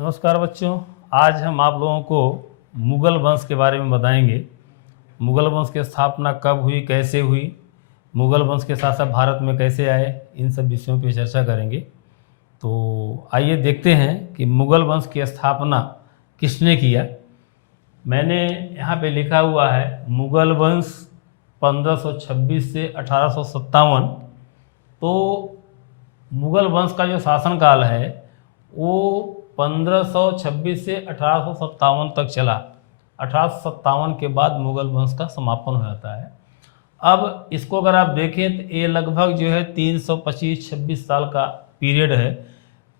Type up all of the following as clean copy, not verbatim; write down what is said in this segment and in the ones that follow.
नमस्कार बच्चों। आज हम आप लोगों को मुगल वंश के बारे में बताएंगे। मुगल वंश की स्थापना कब हुई, कैसे हुई, मुगल वंश के शासक भारत में कैसे आए, इन सब विषयों पर चर्चा करेंगे। तो आइए देखते हैं कि मुगल वंश की स्थापना किसने किया। मैंने यहाँ पे लिखा हुआ है मुगल वंश 1526 से 1857। तो मुगल वंश का जो शासनकाल है वो 1526 से 1857 तक चला। 1857 के बाद मुगल वंश का समापन हो जाता है। अब इसको अगर आप देखें तो ये लगभग जो है 325-26 साल का पीरियड है।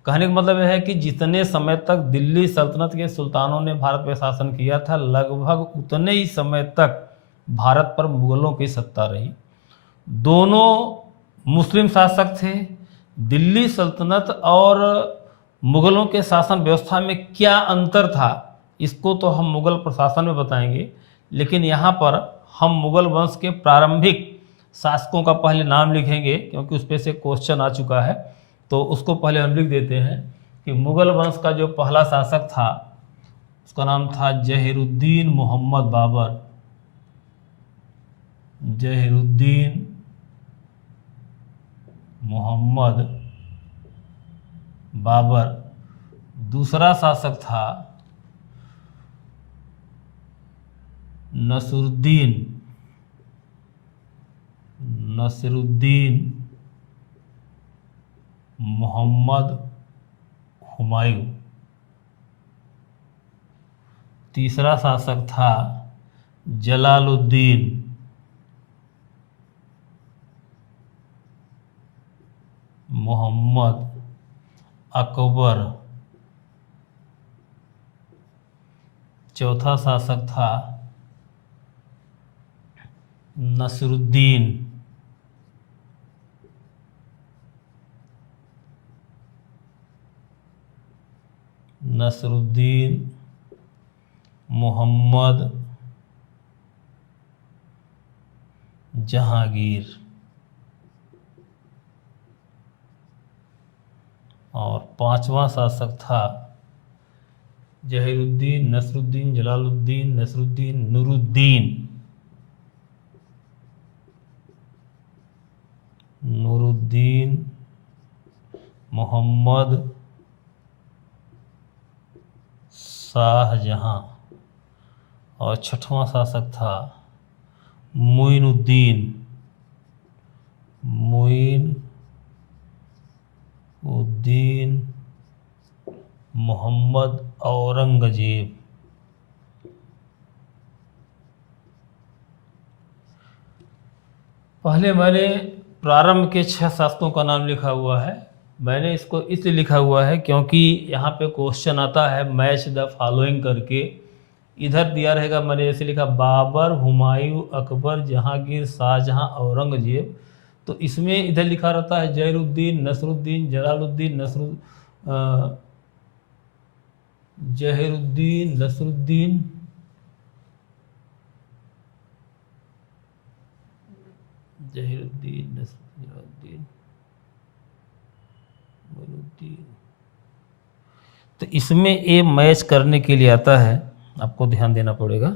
कहने का मतलब यह है कि जितने समय तक दिल्ली सल्तनत के सुल्तानों ने भारत पर शासन किया था, लगभग उतने ही समय तक भारत पर मुगलों की सत्ता रही। दोनों मुस्लिम शासक थे। दिल्ली सल्तनत और मुगलों के शासन व्यवस्था में क्या अंतर था, इसको तो हम मुगल प्रशासन में बताएंगे, लेकिन यहाँ पर हम मुगल वंश के प्रारंभिक शासकों का पहले नाम लिखेंगे, क्योंकि उस पर से क्वेश्चन आ चुका है। तो उसको पहले हम लिख देते हैं कि मुगल वंश का जो पहला शासक था उसका नाम था जहीरुद्दीन मोहम्मद बाबर। जहीरुद्दीन मोहम्मद बाबर। दूसरा शासक था नसरुद्दीन मोहम्मद हुमायूं। तीसरा शासक था जलालुद्दीन मोहम्मद अकबर। चौथा शासक था नसरुद्दीन मोहम्मद जहांगीर। और पांचवा शासक था जहीरुद्दीन नसरुद्दीन जलालुद्दीन नूरुद्दीन मोहम्मद शाहजहां। और छठवां शासक था मुइनुद्दीन मोहम्मद औरंगजेब। पहले मैंने प्रारंभ के 6 शासकों का नाम लिखा हुआ है। मैंने इसको इसलिए लिखा हुआ है क्योंकि यहाँ पे क्वेश्चन आता है मैच द फॉलोइंग करके। इधर दिया रहेगा, मैंने ऐसे लिखा बाबर, हुमायूं, अकबर, जहांगीर, शाहजहां, औरंगजेब। तो इसमें इधर लिखा रहता है जहीरुद्दीन नसरुद्दीन जलालुद्दीन जहीरुद्दीन नसरुद्दीन तो इसमें ये मैच करने के लिए आता है, आपको ध्यान देना पड़ेगा।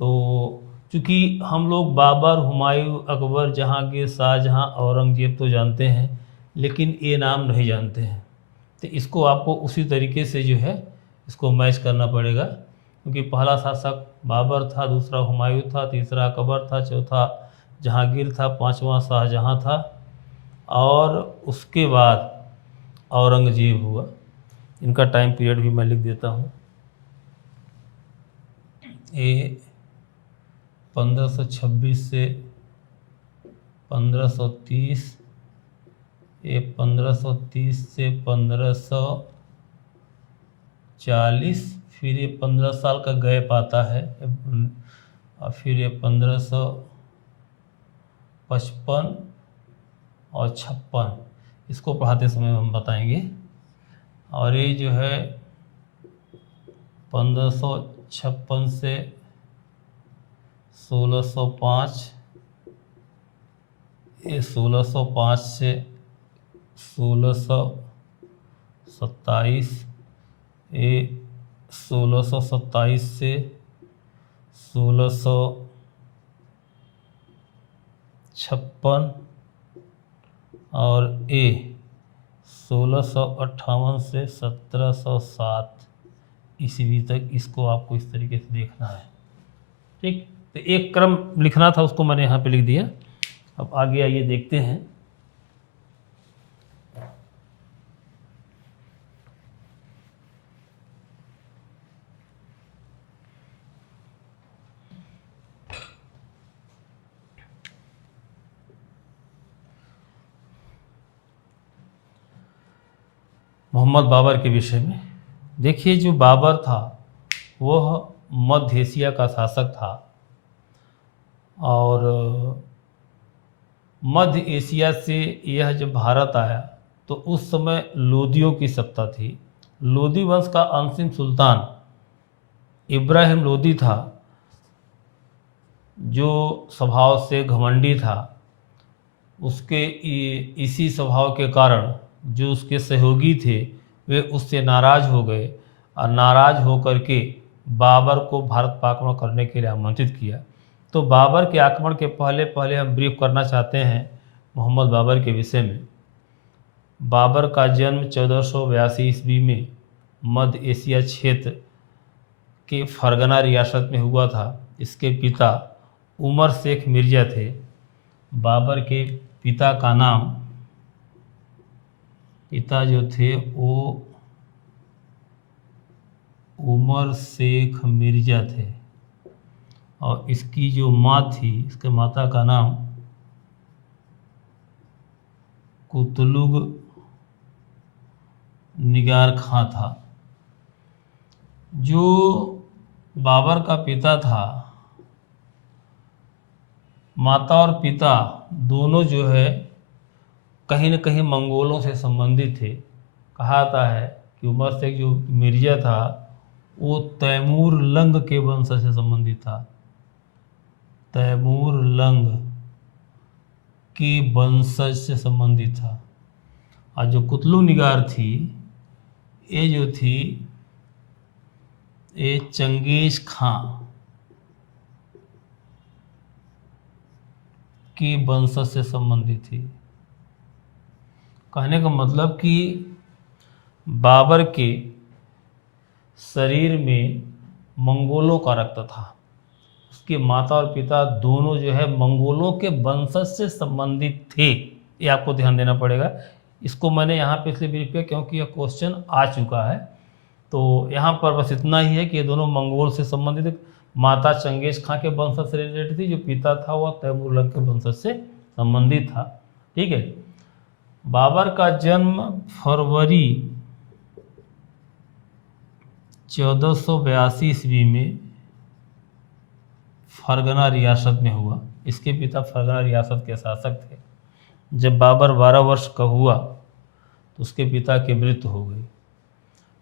तो चूँकि हम लोग बाबर, हुमायूं, अकबर, जहांगीर, शाहजहां, औरंगजेब तो जानते हैं, लेकिन ये नाम नहीं जानते हैं। तो इसको आपको उसी तरीके से जो है इसको मैच करना पड़ेगा, क्योंकि पहला शासक बाबर था, दूसरा हुमायूं था, तीसरा अकबर था, चौथा जहांगीर था, पांचवा शाहजहां था, और उसके बाद औरंगजेब हुआ। इनका टाइम पीरियड भी मैं लिख देता हूँ। ये 1526 से 1530, ये 1530 से 1540, फिर ये 15 साल का गैप आता है, और फिर ये 1555 और 56, इसको पढ़ाते समय हम बताएंगे। और ये जो है 1556 से 1605, ये 1605 से 1627, ये 1627 से 1656 और ए 1658 से 1707 ईस्वी तक। इसको आपको इस तरीके से देखना है, ठीक। तो एक क्रम लिखना था, उसको मैंने यहाँ पे लिख दिया। अब आगे आइए देखते हैं। मोहम्मद बाबर के विषय में देखिए। जो बाबर था वह मध्य एशिया का शासक था और मध्य एशिया से यह जब भारत आया तो उस समय लोदियों की सत्ता थी। लोदी वंश का अंतिम सुल्तान इब्राहिम लोदी था, जो स्वभाव से घमंडी था। उसके इसी स्वभाव के कारण जो उसके सहयोगी थे वे उससे नाराज़ हो गए और नाराज़ होकर के बाबर को भारत पर आक्रमण करने के लिए आमंत्रित किया। तो बाबर के आक्रमण के पहले हम ब्रीफ करना चाहते हैं मोहम्मद बाबर के विषय में। बाबर का जन्म 1482 ईस्वी में मध्य एशिया क्षेत्र के फरगना रियासत में हुआ था। इसके पिता उमर शेख मिर्ज़ा थे। बाबर के पिता का नाम, पिता जो थे वो उमर शेख मिर्ज़ा थे और इसकी जो माँ थी, इसके माता का नाम कुतलुग निगार खां था। जो बाबर का पिता था, माता और पिता दोनों जो है कहीं न कहीं मंगोलों से संबंधित थे। कहा जाता है कि उमर शेख जो मिर्ज़ा था वो तैमूर लंग के वंश से संबंधित था। तैमूर लंग के वंशज से संबंधित था। और जो कुतलू निगार थी, ये जो थी ये चंगेज खां के वंशज से संबंधित थी। कहने का मतलब कि बाबर के शरीर में मंगोलों का रक्त था। उसके माता और पिता दोनों जो है मंगोलों के वंशज से संबंधित थे। ये आपको ध्यान देना पड़ेगा। इसको मैंने यहाँ पे इसलिए ब्रीफ किया क्योंकि यह क्वेश्चन आ चुका है। तो यहाँ पर बस इतना ही है कि ये दोनों मंगोल से संबंधित। माता चंगेज खां के वंशज से रिलेटेड थी, जो पिता था वह तैमूर लंग के वंशज से संबंधित था। ठीक है। बाबर का जन्म फरवरी 1482 ईस्वी में फरगना रियासत में हुआ। इसके पिता फरगना रियासत के शासक थे। जब बाबर 12 वर्ष का हुआ तो उसके पिता की मृत्यु हो गई।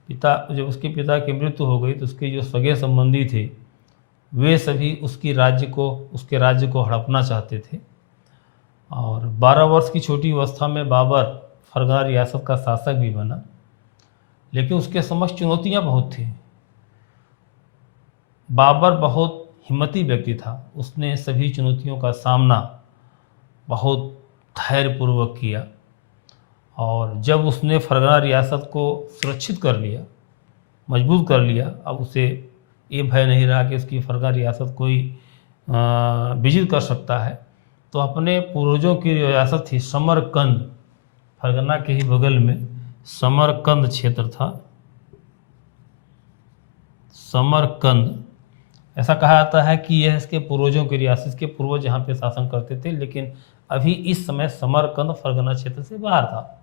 जब उसके पिता की मृत्यु हो गई तो उसके जो सगे संबंधी थे वे सभी उसके राज्य को हड़पना चाहते थे। और 12 वर्ष की छोटी अवस्था में बाबर फरगना रियासत का शासक भी बना, लेकिन उसके समक्ष चुनौतियां बहुत थी। बाबर बहुत हिम्मती व्यक्ति था। उसने सभी चुनौतियों का सामना बहुत धैर्यपूर्वक किया और जब उसने फरगना रियासत को सुरक्षित कर लिया, मजबूत कर लिया, अब उसे ये भय नहीं रहा कि उसकी फरगना रियासत कोई विजित कर सकता है, तो अपने पूर्वजों की रियासत थी समरकंद, फरगना के ही बगल में समरकंद क्षेत्र था। समरकंद, ऐसा कहा जाता है कि यह इसके पूर्वजों की रियासत के पूर्वज यहाँ पे शासन करते थे, लेकिन अभी इस समय समरकंद फरगना क्षेत्र से बाहर था।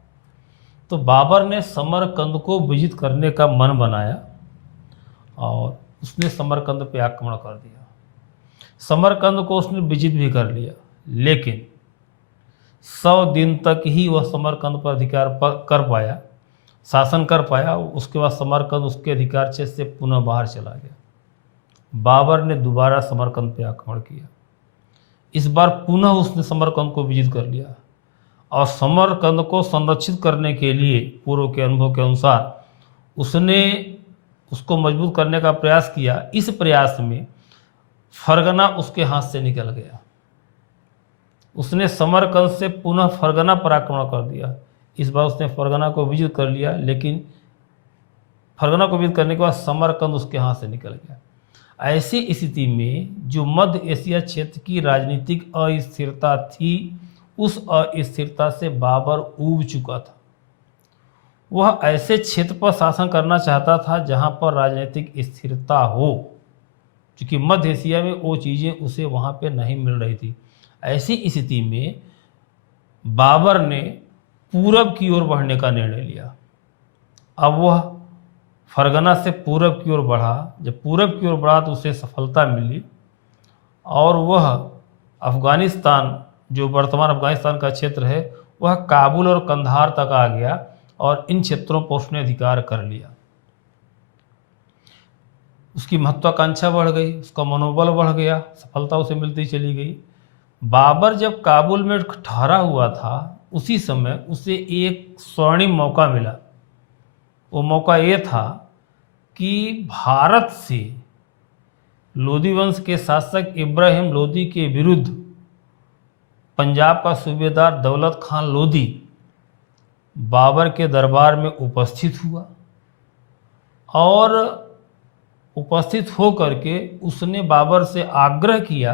तो बाबर ने समरकंद को विजित करने का मन बनाया और उसने समरकंद पे आक्रमण कर दिया। समरकंद को उसने विजित भी कर लिया, लेकिन 100 दिन तक ही वह समरकंद पर अधिकार कर पाया, शासन कर पाया। उसके बाद समरकंद उसके अधिकार क्षेत्र से पुनः बाहर चला गया। बाबर ने दोबारा समरकंद पे आक्रमण किया। इस बार पुनः उसने समरकंद को विजित कर लिया और समरकंद को संरक्षित करने के लिए पूर्व के अनुभव के अनुसार उसने उसको मजबूत करने का प्रयास किया। इस प्रयास में फरगना उसके हाथ से निकल गया। उसने समरकंद से पुनः फरगना पर आक्रमण कर दिया। इस बार उसने फरगना को विजित कर लिया, लेकिन फरगना को विजित करने के बाद समरकंद उसके हाथ से निकल गया। ऐसी स्थिति में जो मध्य एशिया क्षेत्र की राजनीतिक अस्थिरता थी, उस अस्थिरता से बाबर ऊब चुका था। वह ऐसे क्षेत्र पर शासन करना चाहता था जहां पर राजनीतिक स्थिरता हो, क्योंकि मध्य एशिया में वो चीज़ें उसे वहां पे नहीं मिल रही थी। ऐसी स्थिति में बाबर ने पूरब की ओर बढ़ने का निर्णय लिया। अब वह फरगना से पूरब की ओर बढ़ा। जब पूरब की ओर बढ़ा तो उसे सफलता मिली और वह अफ़गानिस्तान, जो वर्तमान अफ़गानिस्तान का क्षेत्र है, वह काबुल और कंधार तक आ गया और इन क्षेत्रों पर उसने अधिकार कर लिया। उसकी महत्वाकांक्षा बढ़ गई, उसका मनोबल बढ़ गया, सफलता उसे मिलती चली गई। बाबर जब काबुल में ठहरा हुआ था, उसी समय उसे एक स्वर्णिम मौका मिला। वो मौका ये था कि भारत से लोदी वंश के शासक इब्राहिम लोदी के विरुद्ध पंजाब का सूबेदार दौलत खान लोदी बाबर के दरबार में उपस्थित हुआ और उपस्थित होकर के उसने बाबर से आग्रह किया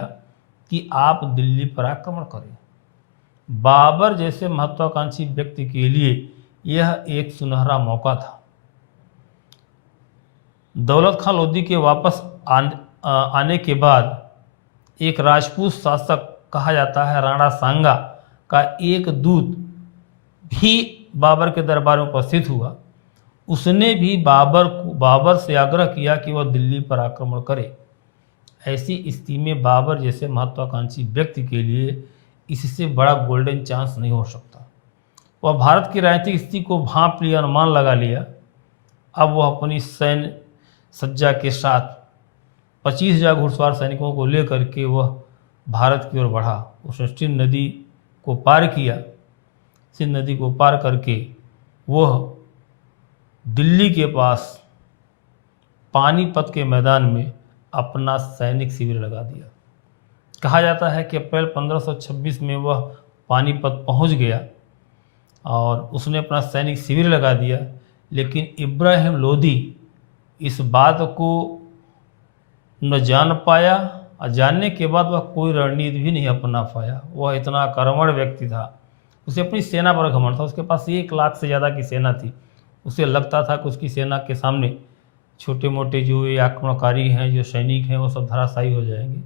कि आप दिल्ली पर आक्रमण करें। बाबर जैसे महत्वाकांक्षी व्यक्ति के लिए यह एक सुनहरा मौका था। दौलत खान लोदी के वापस आने के बाद एक राजपूत शासक कहा जाता है राणा सांगा का एक दूत भी बाबर के दरबार में उपस्थित हुआ। उसने भी बाबर से आग्रह किया कि वह दिल्ली पर आक्रमण करे। ऐसी स्थिति में बाबर जैसे महत्वाकांक्षी व्यक्ति के लिए इससे बड़ा गोल्डन चांस नहीं हो सकता। वह भारत की राजनीतिक स्थिति को भांप लिया, अनुमान लगा लिया। अब वह अपनी सैन्य सज्जा के साथ 25,000 घुड़सवार सैनिकों को लेकर के वह भारत की ओर बढ़ा। उसने सिंध नदी को पार किया। सिंध नदी को पार करके वह दिल्ली के पास पानीपत के मैदान में अपना सैनिक शिविर लगा दिया। कहा जाता है कि अप्रैल 1526 में वह पानीपत पहुंच गया और उसने अपना सैनिक शिविर लगा दिया। लेकिन इब्राहिम लोदी इस बात को न जान पाया और जानने के बाद वह कोई रणनीति भी नहीं अपना पाया। वह इतना कर्मठ व्यक्ति था, उसे अपनी सेना पर घमंड था। उसके पास 1 लाख से ज़्यादा की सेना थी। उसे लगता था कि उसकी सेना के सामने छोटे मोटे जो ये आक्रमणकारी हैं, जो सैनिक हैं, वो सब धराशायी हो जाएंगे।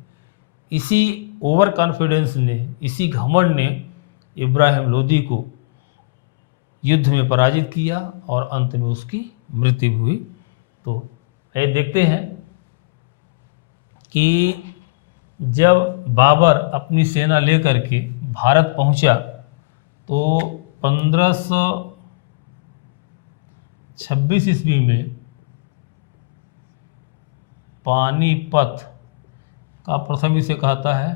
इसी ओवर कॉन्फिडेंस ने, इसी घमंड ने इब्राहिम लोदी को युद्ध में पराजित किया और अंत में उसकी मृत्यु हुई। तो ये देखते हैं कि जब बाबर अपनी सेना लेकर के भारत पहुंचा तो 1526 ईस्वी में पानीपत का प्रथम इसे कहता है,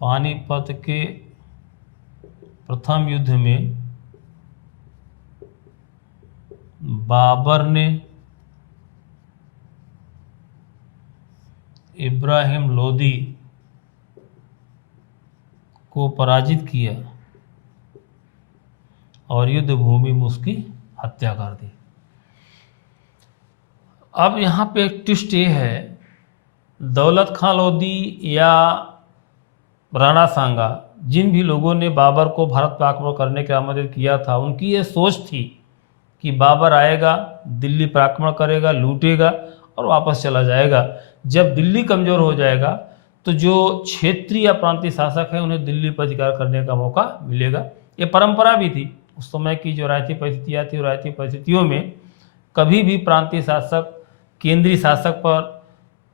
पानीपत के प्रथम युद्ध में बाबर ने इब्राहिम लोदी को पराजित किया और युद्ध भूमि में उसकी हत्या कर दी। अब यहाँ पे एक ट्विस्ट ये है, दौलत खान लोदी या राणा सांगा, जिन भी लोगों ने बाबर को भारत पर आक्रमण करने का आमंत्रित किया था, उनकी ये सोच थी कि बाबर आएगा, दिल्ली पर आक्रमण करेगा, लूटेगा और वापस चला जाएगा। जब दिल्ली कमज़ोर हो जाएगा तो जो क्षेत्रीय या प्रांतीय शासक हैं उन्हें दिल्ली पर अधिकार करने का मौका मिलेगा। ये परंपरा भी थी उस समय की। जो राजनीतिक परिस्थितियाँ थी, राजनीतिक परिस्थितियों में कभी भी प्रांतीय शासक केंद्रीय शासक पर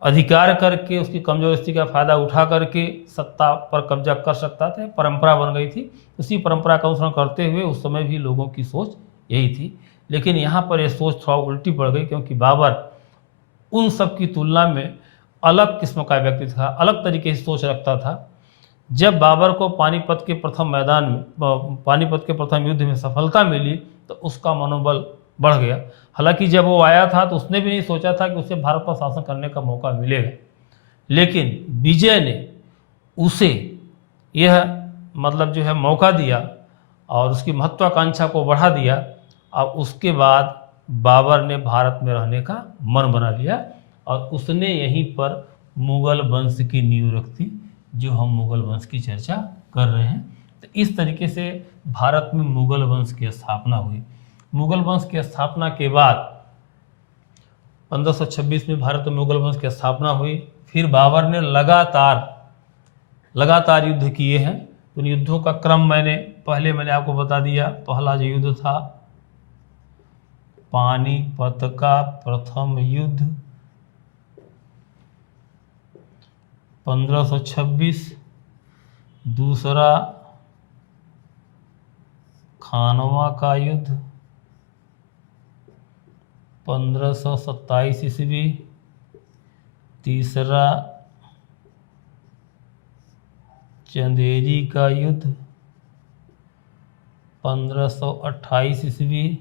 अधिकार करके उसकी कमजोर स्थिति का फायदा उठा करके सत्ता पर कब्जा कर सकता था। परंपरा बन गई थी। उसी परंपरा का अनुसरण करते हुए उस समय भी लोगों की सोच यही थी। लेकिन यहाँ पर यह सोच थोड़ा उल्टी पड़ गई, क्योंकि बाबर उन सब की तुलना में अलग किस्म का व्यक्ति था, अलग तरीके से सोच रखता था। जब बाबर को पानीपत के प्रथम युद्ध में सफलता मिली तो उसका मनोबल बढ़ गया। हालांकि जब वो आया था तो उसने भी नहीं सोचा था कि उसे भारत पर शासन करने का मौका मिलेगा, लेकिन विजय ने उसे यह मतलब जो है मौका दिया और उसकी महत्वाकांक्षा को बढ़ा दिया। और उसके बाद बाबर ने भारत में रहने का मन बना लिया और उसने यहीं पर मुगल वंश की नींव रख दी, जो हम मुगल वंश की चर्चा कर रहे हैं। तो इस तरीके से भारत में मुगल वंश की स्थापना हुई। मुगल वंश की स्थापना के बाद 1526 में भारत में मुगल वंश की स्थापना हुई। फिर बाबर ने लगातार युद्ध किए हैं। तो युद्धों का क्रम मैंने आपको बता दिया। पहला जो युद्ध था पानीपत का प्रथम युद्ध 1526, दूसरा खानवा का युद्ध 1527 ईस्वी, तीसरा चंदेरी का युद्ध 1528 ईस्वी,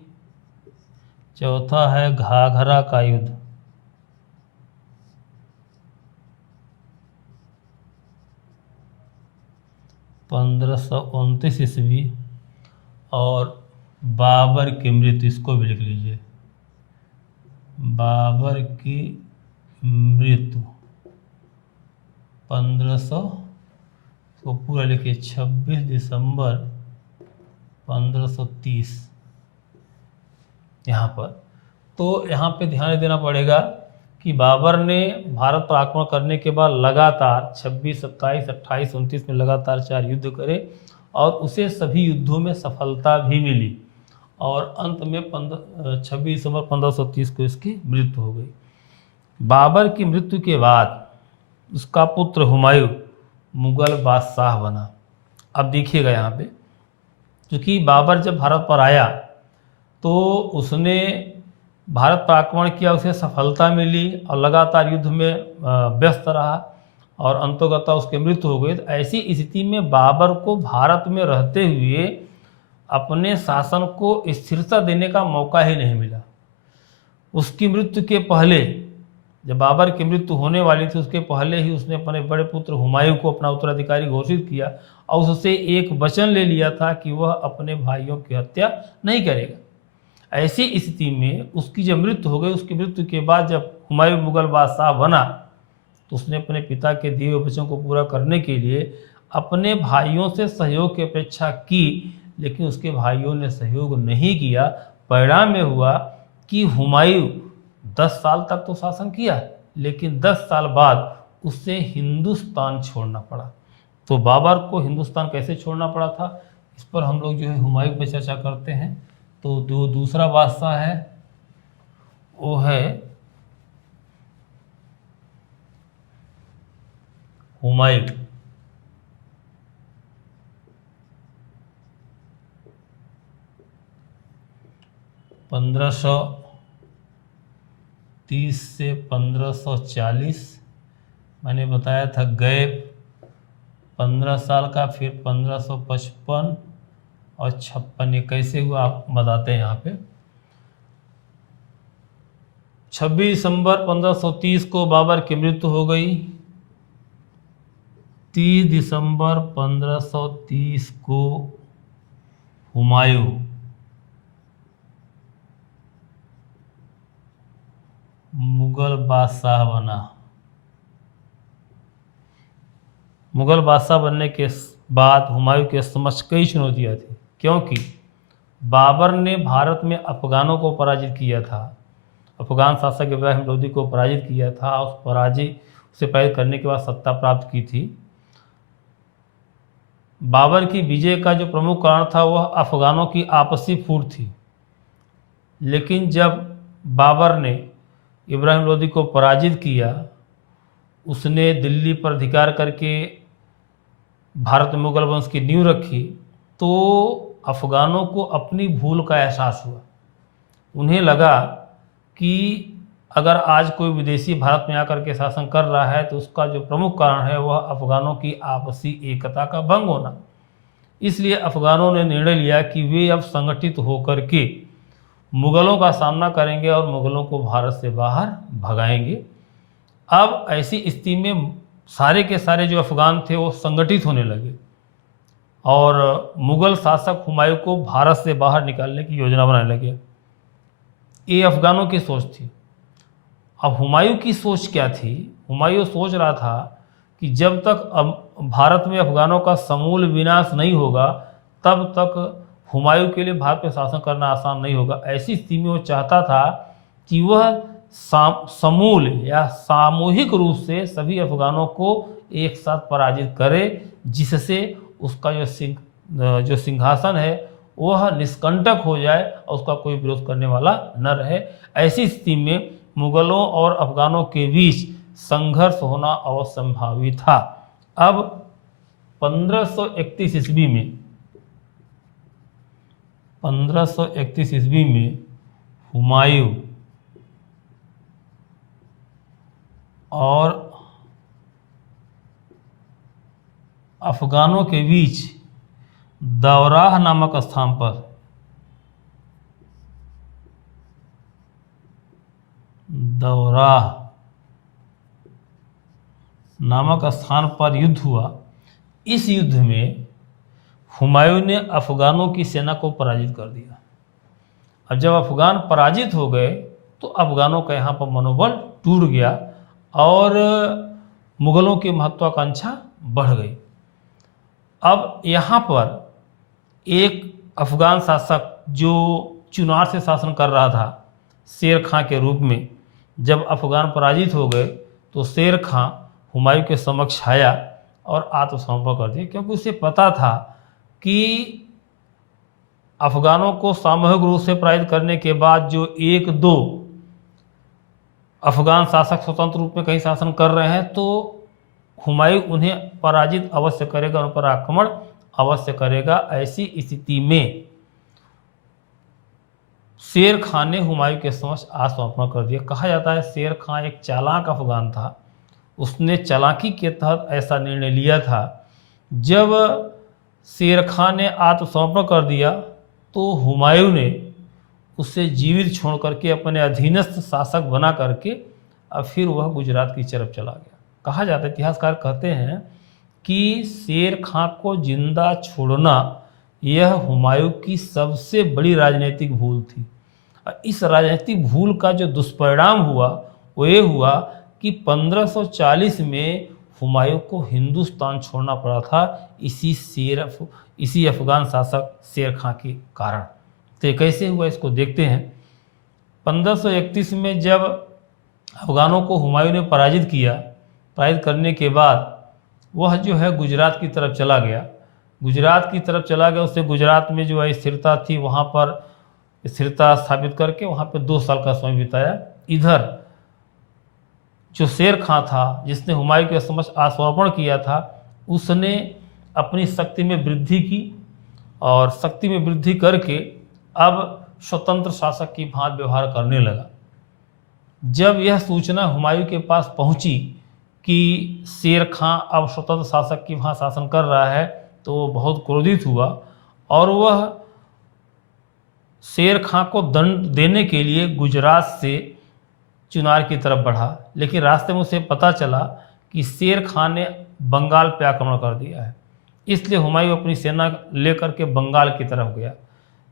चौथा है घाघरा का युद्ध 1529 ईस्वी, और बाबर की मृत्यु, इसको भी लिख लीजिए, बाबर की मृत्यु 1500 को पूरा लिखिए 26 दिसंबर 1530 यहाँ पर। तो यहाँ पे ध्यान देना पड़ेगा कि बाबर ने भारत पर आक्रमण करने के बाद लगातार 26, 27, 28, 29 में लगातार 4 युद्ध करे और उसे सभी युद्धों में सफलता भी मिली और अंत में 26 दिसंबर 1530 को इसकी मृत्यु हो गई। बाबर की मृत्यु के बाद उसका पुत्र हुमायूं मुगल बादशाह बना। अब देखिएगा यहाँ पे, क्योंकि बाबर जब भारत पर आया तो उसने भारत पर आक्रमण किया, उसे सफलता मिली और लगातार युद्ध में व्यस्त रहा और अंततः उसकी मृत्यु हो गई। तो ऐसी स्थिति में बाबर को भारत में रहते हुए अपने शासन को स्थिरता देने का मौका ही नहीं मिला। उसकी मृत्यु के पहले, जब बाबर की मृत्यु होने वाली थी, उसके पहले ही उसने अपने बड़े पुत्र हुमायूं को अपना उत्तराधिकारी घोषित किया और उससे एक वचन ले लिया था कि वह अपने भाइयों की हत्या नहीं करेगा। ऐसी स्थिति में उसकी जब मृत्यु हो गई, उसकी मृत्यु के बाद जब हुमायूं मुगल बादशाह बना तो उसने अपने पिता के दिए हुए वचन को पूरा करने के लिए अपने भाइयों से सहयोग की अपेक्षा की, लेकिन उसके भाइयों ने सहयोग नहीं किया। परिणाम में हुआ कि हुमायूं 10 साल तक तो शासन किया, लेकिन 10 साल बाद उसे हिंदुस्तान छोड़ना पड़ा। तो बाबर को हिंदुस्तान कैसे छोड़ना पड़ा था, इस पर हम लोग जो है हुमायूं पर चर्चा करते हैं। तो जो दूसरा बादशाह है वो है हुमायूं। 1530 से 1540 मैंने बताया था गैप 15 साल का, फिर 1555 और 56। ये कैसे हुआ आप बताते हैं यहाँ पे। 26 दिसंबर 1530 को बाबर की मृत्यु हो गई। 30 दिसंबर 1530 को हुमायूं मुगल बादशाह बना। मुगल बादशाह बनने के बाद हुमायूं के समक्ष कई चुनौतियाँ थी, क्योंकि बाबर ने भारत में अफगानों को पराजित किया था। अफगान शासक इब्राहिम लोदी को पराजित किया था। उस पराजित करने के बाद सत्ता प्राप्त की थी। बाबर की विजय का जो प्रमुख कारण था वह अफगानों की आपसी फूट थी। लेकिन जब बाबर ने इब्राहिम लोदी को पराजित किया, उसने दिल्ली पर अधिकार करके भारत में मुगल वंश की नींव रखी, तो अफगानों को अपनी भूल का एहसास हुआ। उन्हें लगा कि अगर आज कोई विदेशी भारत में आकर के शासन कर रहा है तो उसका जो प्रमुख कारण है वह अफगानों की आपसी एकता का भंग होना। इसलिए अफगानों ने निर्णय लिया कि वे अब संगठित होकर के मुग़लों का सामना करेंगे और मुग़लों को भारत से बाहर भगाएंगे। अब ऐसी स्थिति में सारे के सारे जो अफ़गान थे वो संगठित होने लगे और मुग़ल शासक हुमायूं को भारत से बाहर निकालने की योजना बनाने लगे। ये अफ़गानों की सोच थी। अब हुमायूं की सोच क्या थी? हुमायूं सोच रहा था कि जब तक भारत में अफ़गानों का समूल विनाश नहीं होगा तब तक हुमायूं के लिए भारत पर शासन करना आसान नहीं होगा। ऐसी स्थिति में वो चाहता था कि वह समूल या सामूहिक रूप से सभी अफ़गानों को एक साथ पराजित करे, जिससे उसका जो सिंहासन है वह निष्कंटक हो जाए और उसका कोई विरोध करने वाला न रहे। ऐसी स्थिति में मुग़लों और अफ़गानों के बीच संघर्ष होना अवश्यंभावी था। अब 1531 ईस्वी में हुमायूं और अफ़गानों के बीच दौराह नामक स्थान पर युद्ध हुआ। इस युद्ध में हुमायूं ने अफ़गानों की सेना को पराजित कर दिया। अब जब अफ़गान पराजित हो गए तो अफ़गानों का यहाँ पर मनोबल टूट गया और मुग़लों की महत्वाकांक्षा बढ़ गई। अब यहाँ पर एक अफ़गान शासक जो चुनार से शासन कर रहा था शेर खां के रूप में, जब अफ़गान पराजित हो गए तो शेर खां हुमायूं के समक्ष आया और आत्मसमर्पण कर दिया, क्योंकि उसे पता था कि अफ़गानों को सामूहिक रूप से पराजित करने के बाद जो एक दो अफ़गान शासक स्वतंत्र रूप में कहीं शासन कर रहे हैं तो हुमायूं उन्हें पराजित अवश्य करेगा, उन पर आक्रमण अवश्य करेगा। ऐसी स्थिति में शेर खां ने हुमायूं के समक्ष आत्मसमर्पण कर दिया। कहा जाता है शेर खां एक चालाक अफ़गान था। उसने चालाकी के तहत ऐसा निर्णय लिया था। जब शेर खां ने आत्मसमर्पण कर दिया तो हुमायूं ने उसे जीवित छोड़ करके अपने अधीनस्थ शासक बना करके अब फिर वह गुजरात की तरफ चला गया। कहा जाता है, इतिहासकार कहते हैं कि शेर खां को जिंदा छोड़ना यह हुमायूं की सबसे बड़ी राजनीतिक भूल थी। इस राजनीतिक भूल का जो दुष्परिणाम हुआ वो ये हुआ कि 1540 में हुमायूं को हिंदुस्तान छोड़ना पड़ा था इसी अफ़गान शासक शेर खां के कारण। तो कैसे हुआ इसको देखते हैं। 1531 में जब अफ़गानों को हुमायूं ने पराजित करने के बाद वह जो है गुजरात की तरफ चला गया। उससे गुजरात में जो है स्थिरता थी, वहाँ पर स्थिरता स्थापित करके वहाँ पे 2 साल का समय बिताया। इधर जो शेर खां था जिसने हुमायूं के समक्ष आत्मसमर्पण किया था, उसने अपनी शक्ति में वृद्धि की और शक्ति में वृद्धि करके अब स्वतंत्र शासक की भांति व्यवहार करने लगा। जब यह सूचना हुमायूं के पास पहुंची कि शेर खां अब स्वतंत्र शासक की भांति शासन कर रहा है तो वो बहुत क्रोधित हुआ और वह शेर खां को दंड देने के लिए गुजरात से चुनार की तरफ बढ़ा। लेकिन रास्ते में उसे पता चला कि शेर खां ने बंगाल पे आक्रमण कर दिया है, इसलिए हुमायूं अपनी सेना लेकर के बंगाल की तरफ गया।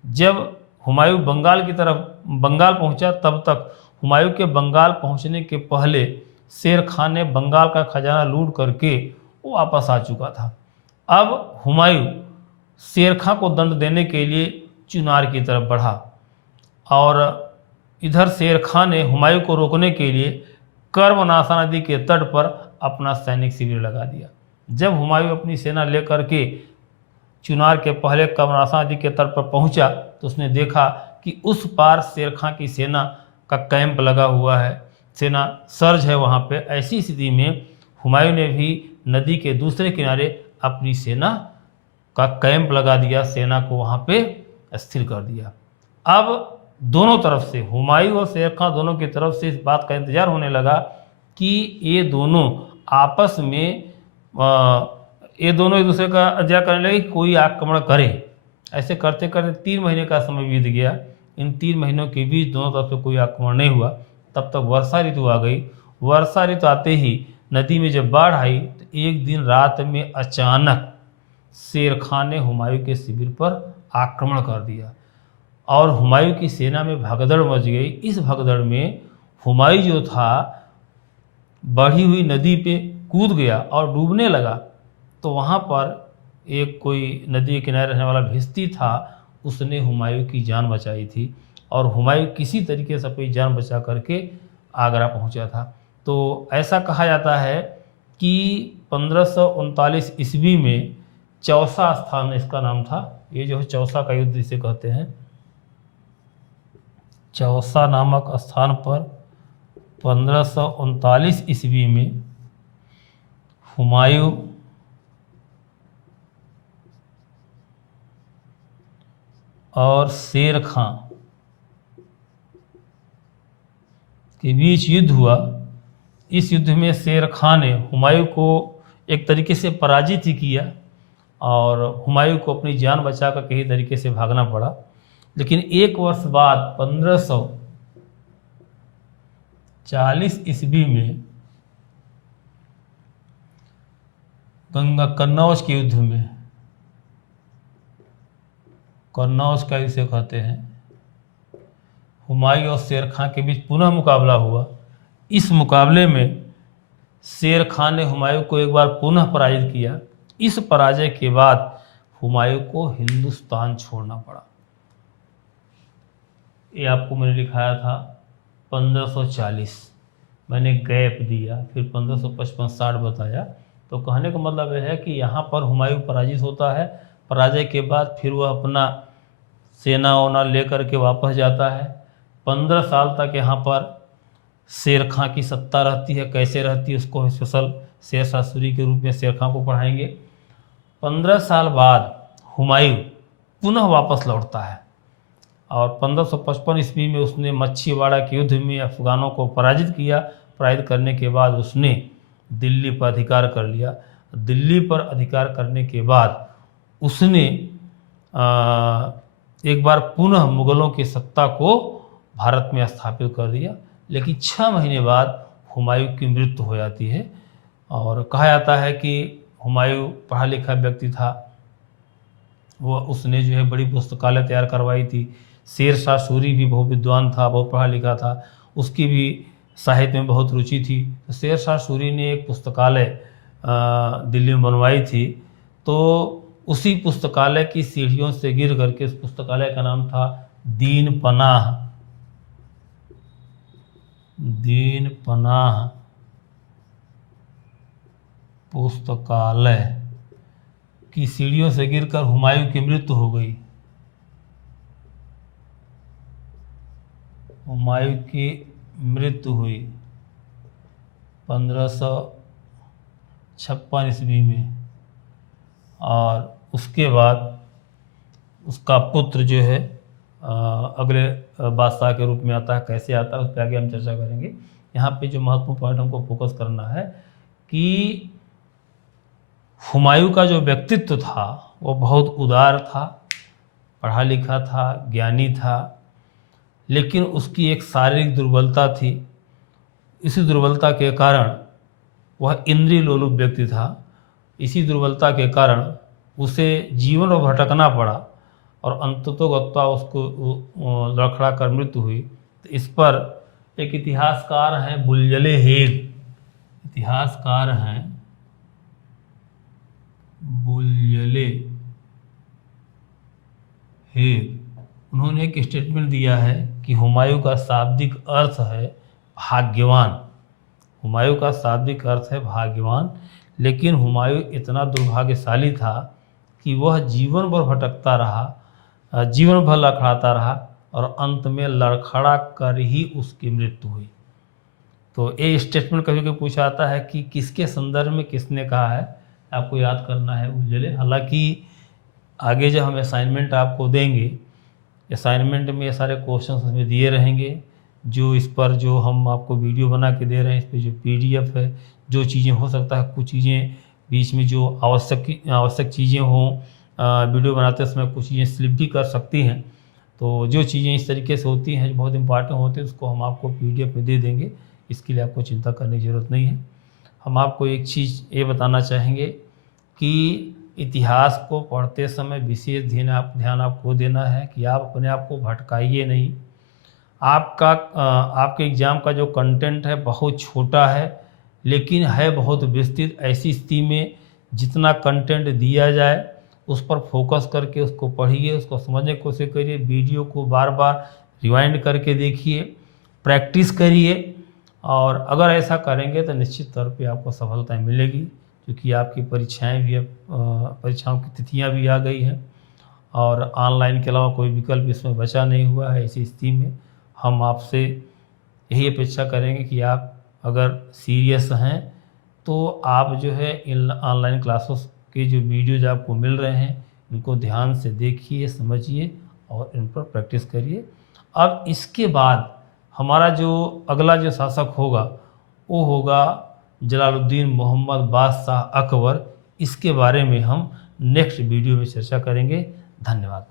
जब हुमायूं बंगाल पहुंचा, तब तक हुमायूं के बंगाल पहुंचने के पहले शेर खां ने बंगाल का खजाना लूट करके वो वापस आ चुका था। अब हुमायूं शेर खां को दंड देने के लिए चुनार की तरफ बढ़ा और इधर शेर खां ने हुमायूं को रोकने के लिए कर्मनाशा नदी के तट पर अपना सैनिक शिविर लगा दिया। जब हुमायूं अपनी सेना लेकर के चुनार के पहले कर्मनाशा नदी के तट पर पहुंचा तो उसने देखा कि उस पार शेर खां की सेना का कैंप लगा हुआ है, सेना सर्ज है वहाँ पे। ऐसी स्थिति में हुमायूं ने भी नदी के दूसरे किनारे अपनी सेना का कैंप लगा दिया, सेना को वहाँ पे स्थिर कर दिया। अब दोनों तरफ से, हुमायूं और शेर खां दोनों की तरफ से इस बात का इंतजार होने लगा कि ये दोनों आपस में एक दूसरे का इंतजार करने लगे कोई आक्रमण करे। ऐसे करते करते 3 महीने का समय बीत गया। इन 3 महीनों के बीच दोनों तरफ से कोई आक्रमण नहीं हुआ। तब तक वर्षा ऋतु आ गई। वर्षा ऋतु आते ही नदी में जब बाढ़ आई तो एक दिन रात में अचानक शेर खान ने हुमायूं के शिविर पर आक्रमण कर दिया और हुमायूं की सेना में भगदड़ मच गई। इस भगदड़ में हुमायूं जो था बढ़ी हुई नदी पे कूद गया और डूबने लगा। तो वहाँ पर एक कोई नदी के किनारे रहने वाला भिश्ती था, उसने हुमायूं की जान बचाई थी और हुमायूं किसी तरीके से अपनी जान बचा करके आगरा पहुँचा था। तो ऐसा कहा जाता है कि 1539 ईस्वी में चौसा स्थान इसका नाम था। ये जो है चौसा का युद्ध इसे कहते हैं। चौसा नामक स्थान पर 1539 ईस्वी में हुमायूं और शेर खां के बीच युद्ध हुआ। इस युद्ध में शेर खां ने हुमायूं को एक तरीके से पराजित ही किया और हुमायूं को अपनी जान बचाकर कई तरीके से भागना पड़ा। लेकिन एक वर्ष बाद 1540 ईस्वी में गंगा कन्नौज के युद्ध में, कन्नौज का इसे कहते हैं, हुमायूं और शेर खां के बीच पुनः मुकाबला हुआ। इस मुकाबले में शेर खां ने हुमायूं को एक बार पुनः पराजित किया। इस पराजय के बाद हुमायूं को हिंदुस्तान छोड़ना पड़ा। ये आपको मैंने लिखाया था 1540, मैंने गैप दिया, फिर 1555-60 बताया। तो कहने का मतलब यह है कि यहाँ पर हुमायूं पराजित होता है। पराजय के बाद फिर वह अपना सेना वोना लेकर के वापस जाता है। 15 साल तक यहाँ पर शेर खां की सत्ता रहती है। कैसे रहती है उसको स्पेशल शेर शाह सूरी के रूप में शेर खां को पढ़ाएंगे। 15 साल बाद हुमायूं पुनः वापस लौटता है और 1555 ईस्वी में उसने मच्छीवाड़ा के युद्ध में अफगानों को पराजित किया। पराजित करने के बाद उसने दिल्ली पर अधिकार कर लिया। दिल्ली पर अधिकार करने के बाद उसने एक बार पुनः मुगलों की सत्ता को भारत में स्थापित कर दिया। लेकिन 6 महीने बाद हुमायूं की मृत्यु हो जाती है और कहा जाता है कि हुमायूं पढ़ा लिखा व्यक्ति था। वह उसने जो है बड़ी पुस्तकालय तैयार करवाई थी। शेर शाह सूरी भी बहुत विद्वान था, बहुत पढ़ा लिखा था, उसकी भी साहित्य में बहुत रुचि थी। तो शेर शाह सूरी ने एक पुस्तकालय दिल्ली में बनवाई थी। तो उसी पुस्तकालय की सीढ़ियों से गिर करके, उस पुस्तकालय का नाम था दीन पनाह पुस्तकालय की सीढ़ियों से गिरकर हुमायूं की मृत्यु हो गई। हुमायूं की मृत्यु हुई 1556 ईस्वी में और उसके बाद उसका पुत्र जो है अगले बादशाह के रूप में आता है। कैसे आता है उस पर आगे हम चर्चा करेंगे। यहाँ पे जो महत्वपूर्ण पॉइंट हमको फोकस करना है कि हुमायूं का जो व्यक्तित्व था वो बहुत उदार था, पढ़ा लिखा था, ज्ञानी था, लेकिन उसकी एक शारीरिक दुर्बलता थी। इसी दुर्बलता के कारण वह इंद्रिय लोलुप व्यक्ति था। इसी दुर्बलता के कारण उसे जीवन में भटकना पड़ा और अंततोगत्वा उसको लड़खड़ा कर मृत्यु हुई। तो इस पर एक इतिहासकार हैं बुल्जले हेग, इतिहासकार हैं बुल्जले हेग, उन्होंने एक स्टेटमेंट दिया है कि हुमायूं का शाब्दिक अर्थ है भाग्यवान। हुमायूं का शाब्दिक अर्थ है भाग्यवान, लेकिन हुमायूं इतना दुर्भाग्यशाली था कि वह जीवन भर भटकता रहा, जीवन भर लड़खड़ाता रहा और अंत में लड़खड़ा कर ही उसकी मृत्यु हुई। तो ये स्टेटमेंट कभी कभी पूछा जाता है कि किसके संदर्भ में किसने कहा है, आपको याद करना है बुल्जले। हालांकि आगे जब हम असाइनमेंट आपको देंगे, असाइनमेंट में ये सारे क्वेश्चंस हमें दिए रहेंगे। जो इस पर जो हम आपको वीडियो बना के दे रहे हैं, इस पर जो PDF है, जो चीज़ें हो सकता है कुछ चीज़ें बीच में जो आवश्यक चीज़ें हों, वीडियो बनाते समय कुछ चीज़ें स्लिप भी कर सकती हैं। तो जो चीज़ें इस तरीके से होती हैं जो बहुत इंपॉर्टेंट होती हैं उसको हम आपको PDF में दे देंगे, इसके लिए आपको चिंता करने की ज़रूरत नहीं है। हम आपको एक चीज़ ये बताना चाहेंगे कि इतिहास को पढ़ते समय विशेष ध्यान आपको देना है कि आप अपने आप को भटकाइए नहीं। आपके एग्ज़ाम का जो कंटेंट है बहुत छोटा है, लेकिन है बहुत विस्तृत। ऐसी स्थिति में जितना कंटेंट दिया जाए उस पर फोकस करके उसको पढ़िए, उसको समझने की कोशिश करिए, वीडियो को बार बार रिवाइंड करके देखिए, प्रैक्टिस करिए। और अगर ऐसा करेंगे तो निश्चित तौर पे आपको सफलता मिलेगी, क्योंकि आपकी परीक्षाओं की तिथियां भी आ गई हैं और ऑनलाइन के अलावा कोई विकल्प इसमें बचा नहीं हुआ है। ऐसी स्थिति में हम आपसे यही अपेक्षा करेंगे कि आप अगर सीरियस हैं तो आप जो है इन ऑनलाइन क्लासेस के जो वीडियोज आपको मिल रहे हैं इनको ध्यान से देखिए, समझिए और इन पर प्रैक्टिस करिए। अब इसके बाद हमारा जो अगला जो शासक होगा वो होगा जलालुद्दीन मोहम्मद बादशाह अकबर। इसके बारे में हम नेक्स्ट वीडियो में चर्चा करेंगे। धन्यवाद।